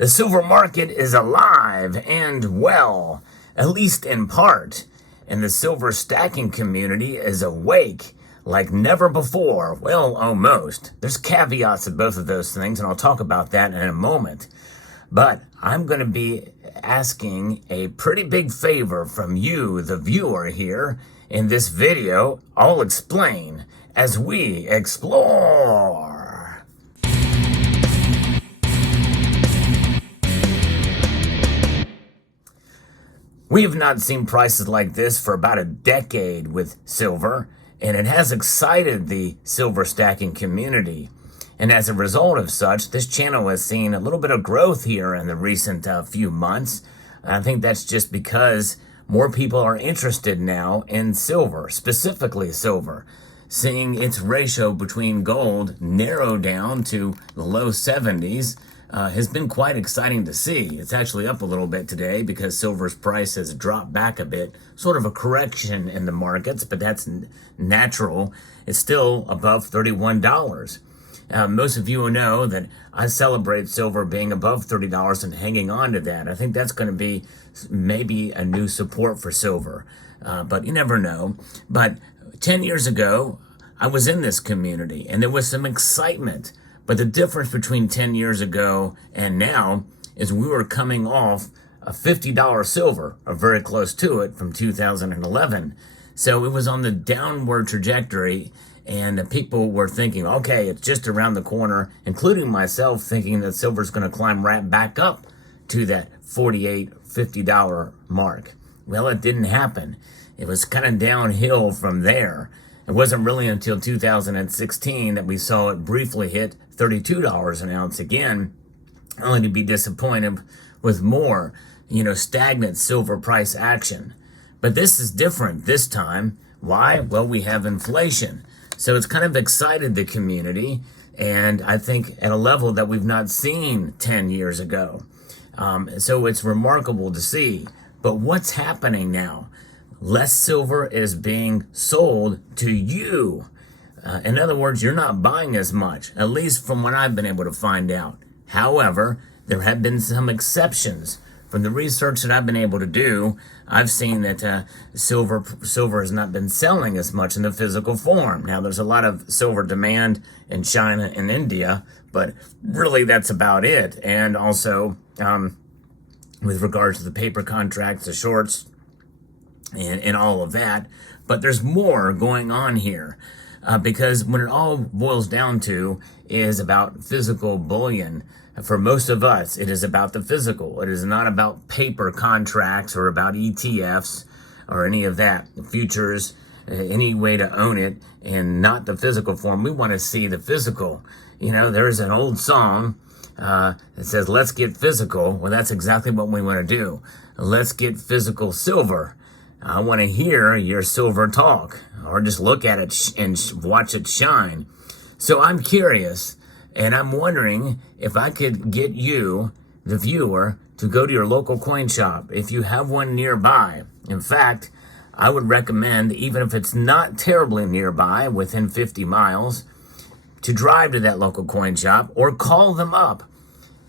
The silver market is alive and well, at least in part, and the silver stacking community is awake like never before. Well, almost. There's caveats to both of those things, and I'll talk about that in a moment. But I'm going to be asking a pretty big favor from you, the viewer here. In this video, I'll explain as we explore. We have not seen prices like this for about a decade with silver, and it has excited the silver stacking community. And as a result of such, this channel has seen a little bit of growth here in the recent few months. I think that's just because more people are interested now in silver, specifically silver, seeing its ratio between gold narrow down to the low 70s. Has been quite exciting to see. It's actually up a little bit today because silver's price has dropped back a bit, sort of a correction in the markets, but that's natural. It's still above $31. Most of you will know that I celebrate silver being above $30 and hanging on to that. I think that's going to be maybe a new support for silver, but you never know. But 10 years ago, I was in this community and there was some excitement. But the difference between 10 years ago and now is we were coming off a $50 silver, or very close to it, from 2011. So it was on the downward trajectory, and people were thinking, okay, it's just around the corner, including myself thinking that silver's going to climb right back up to that $48, $50 mark. Well, it didn't happen. It was kind of downhill from there. It wasn't really until 2016 that we saw it briefly hit $32 an ounce again, only to be disappointed with more, stagnant silver price action. But this is different this time. Why? Well, we have inflation. So it's kind of excited the community, and I think at a level that we've not seen 10 years ago. So it's remarkable to see. But what's happening now? Less silver is being sold to you. In other words, you're not buying as much, at least from what I've been able to find out. However, there have been some exceptions. From the research that I've been able to do, I've seen that silver has not been selling as much in the physical form. Now, there's a lot of silver demand in China and India, but really that's about it. And also, with regards to the paper contracts, the shorts, and all of that. But there's more going on here because when it all boils down to is about physical bullion. For most of us, it is about the physical. It is not about paper contracts or about ETFs or any of that. Futures, any way to own it, and not the physical form. We want to see the physical. There's an old song that says, let's get physical. Well, that's exactly what we want to do. Let's get physical silver. I want to hear your silver talk, or just look at it and watch it shine. So I'm curious, and I'm wondering if I could get you, the viewer, to go to your local coin shop, if you have one nearby. In fact, I would recommend, even if it's not terribly nearby, within 50 miles, to drive to that local coin shop or call them up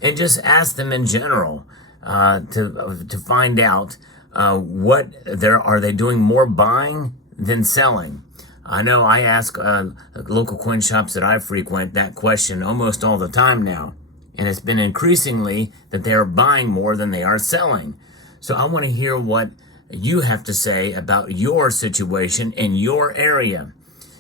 and just ask them in general to find out are they doing more buying than selling? I know I ask local coin shops that I frequent that question almost all the time now, and it's been increasingly that they are buying more than they are selling. So I want to hear what you have to say about your situation in your area.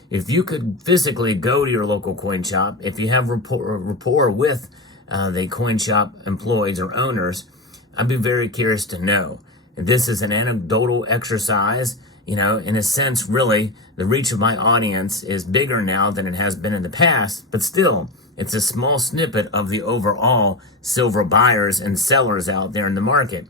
If you could physically go to your local coin shop, if you have rapport with the coin shop employees or owners, I'd be very curious to know. This is an anecdotal exercise. In a sense, really, the reach of my audience is bigger now than it has been in the past, but still, it's a small snippet of the overall silver buyers and sellers out there in the market.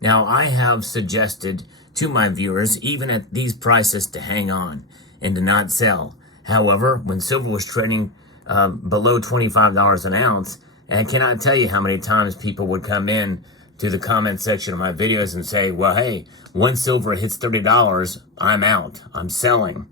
Now, I have suggested to my viewers, even at these prices, to hang on and to not sell. However, when silver was trading below $25 an ounce, and I cannot tell you how many times people would come in to the comment section of my videos and say, well, hey, once silver hits $30, I'm out. I'm selling.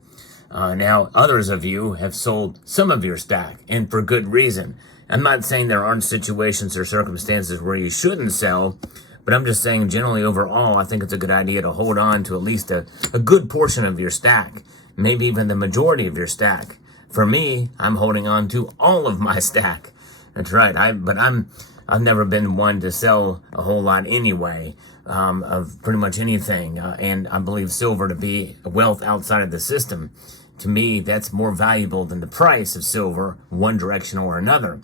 Now, others of you have sold some of your stack, and for good reason. I'm not saying there aren't situations or circumstances where you shouldn't sell, but I'm just saying generally overall, I think it's a good idea to hold on to at least a good portion of your stack, maybe even the majority of your stack. For me, I'm holding on to all of my stack. That's right. I've never been one to sell a whole lot anyway, of pretty much anything. And I believe silver to be wealth outside of the system. To me, that's more valuable than the price of silver, one direction or another.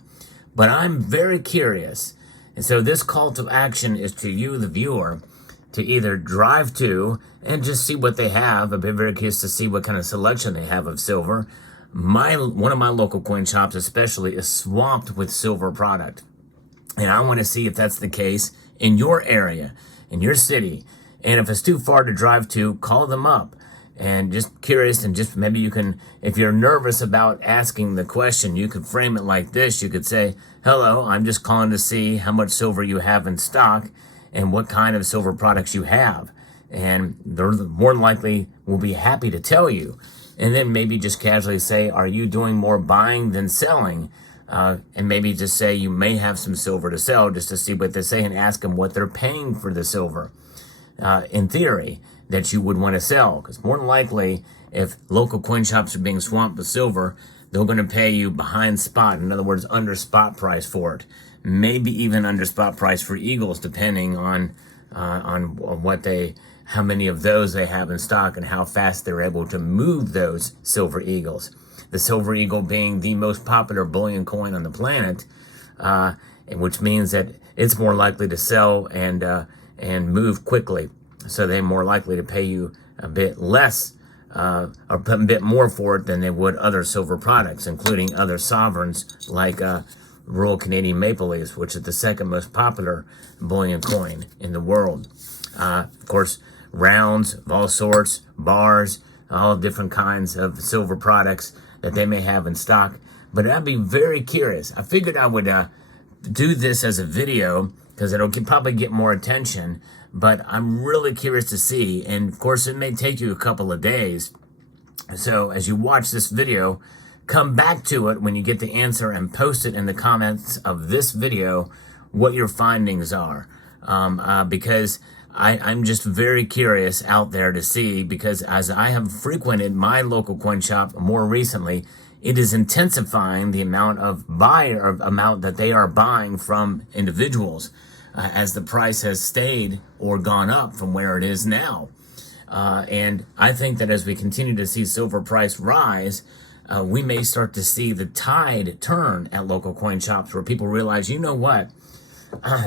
But I'm very curious. And so this call to action is to you, the viewer, to either drive to and just see what they have. I'd be very curious to see what kind of selection they have of silver. One of my local coin shops especially is swamped with silver product. And I want to see if that's the case in your area, in your city. And if it's too far to drive to, call them up. And just curious, and just maybe you can, if you're nervous about asking the question, you could frame it like this. You could say, hello, I'm just calling to see how much silver you have in stock and what kind of silver products you have. And they're more than likely will be happy to tell you. And then maybe just casually say, are you doing more buying than selling? And maybe just say you may have some silver to sell, just to see what they say, and ask them what they're paying for the silver. In theory, that you would want to sell. Because more than likely, if local coin shops are being swamped with silver, they're going to pay you behind spot. In other words, under spot price for it. Maybe even under spot price for eagles, depending on what how many of those they have in stock and how fast they're able to move those silver eagles. The silver eagle being the most popular bullion coin on the planet, which means that it's more likely to sell and move quickly. So they're more likely to pay you a bit less or a bit more for it than they would other silver products, including other sovereigns like Royal Canadian Maple Leafs, which is the second most popular bullion coin in the world. Of course, rounds of all sorts, bars, all different kinds of silver products that they may have in stock. But I'd be very curious. I figured I would do this as a video because it'll probably get more attention. But I'm really curious to see. And of course, it may take you a couple of days. So as you watch this video, come back to it when you get the answer and post it in the comments of this video what your findings are. Because I'm just very curious out there to see, because as I have frequented my local coin shop more recently, it is intensifying the amount that they are buying from individuals as the price has stayed or gone up from where it is now. And I think that as we continue to see silver price rise, we may start to see the tide turn at local coin shops where people realize, you know what?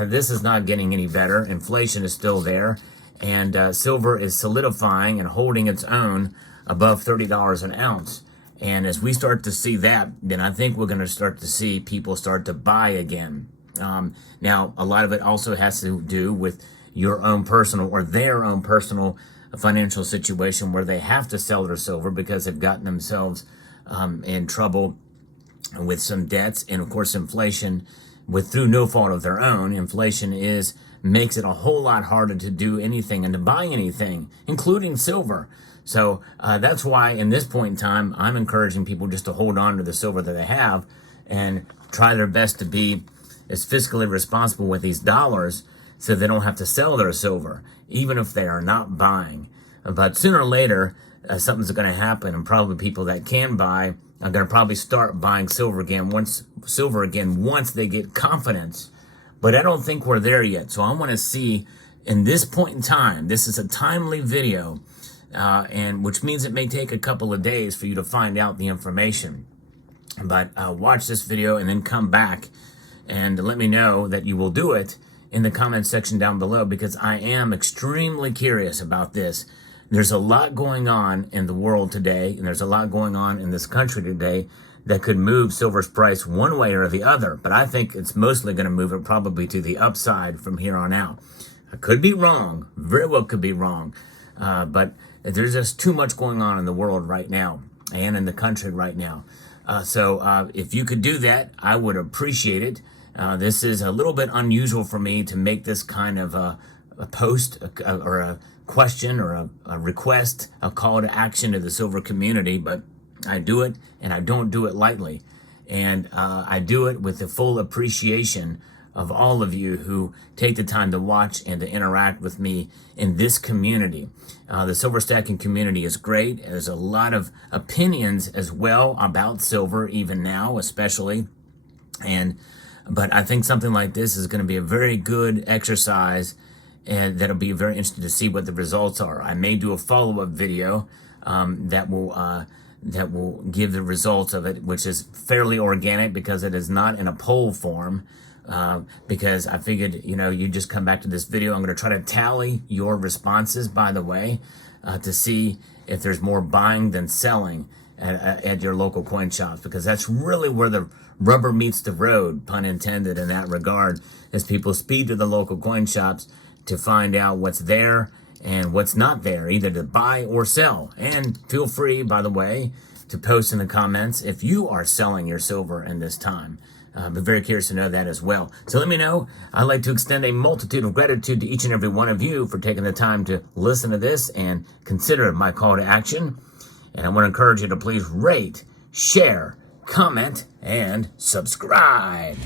This is not getting any better. Inflation is still there, and silver is solidifying and holding its own above $30 an ounce. And as we start to see that, then I think we're going to start to see people start to buy again. Now, a lot of it also has to do with your own personal or their own personal financial situation where they have to sell their silver because they've gotten themselves in trouble with some debts, and of course inflation through no fault of their own. Inflation makes it a whole lot harder to do anything and to buy anything, including silver. So that's why in this point in time, I'm encouraging people just to hold on to the silver that they have and try their best to be as fiscally responsible with these dollars so they don't have to sell their silver, even if they are not buying. But sooner or later, something's going to happen, and probably people that can buy are going to probably start buying silver again once they get confidence. But I don't think we're there yet. So I want to see in this point in time, this is a timely video, and which means it may take a couple of days for you to find out the information. But watch this video and then come back and let me know that you will do it in the comment section down below, because I am extremely curious about this. There's a lot going on in the world today, and there's a lot going on in this country today that could move silver's price one way or the other. But I think it's mostly going to move it probably to the upside from here on out. I could be wrong, very well could be wrong. But there's just too much going on in the world right now and in the country right now. So if you could do that, I would appreciate it. This is a little bit unusual for me to make this kind of a post or a question or a request, a call to action to the silver community, but I do it, and I don't do it lightly. And I do it with the full appreciation of all of you who take the time to watch and to interact with me in this community. The silver stacking community is great. There's a lot of opinions as well about silver, even now, especially. But I think something like this is going to be a very good exercise, and that'll be very interesting to see what the results are. I may do a follow-up video that will give the results of it, which is fairly organic because it is not in a poll form. Because I figured, you just come back to this video. I'm going to try to tally your responses, by the way, to see if there's more buying than selling at your local coin shops, because that's really where the rubber meets the road, pun intended, in that regard, as people speed to the local coin shops to find out what's there and what's not there, either to buy or sell. And feel free, by the way, to post in the comments if you are selling your silver in this time. I'm very curious to know that as well. So let me know. I'd like to extend a multitude of gratitude to each and every one of you for taking the time to listen to this and consider my call to action. And I want to encourage you to please rate, share, comment, and subscribe.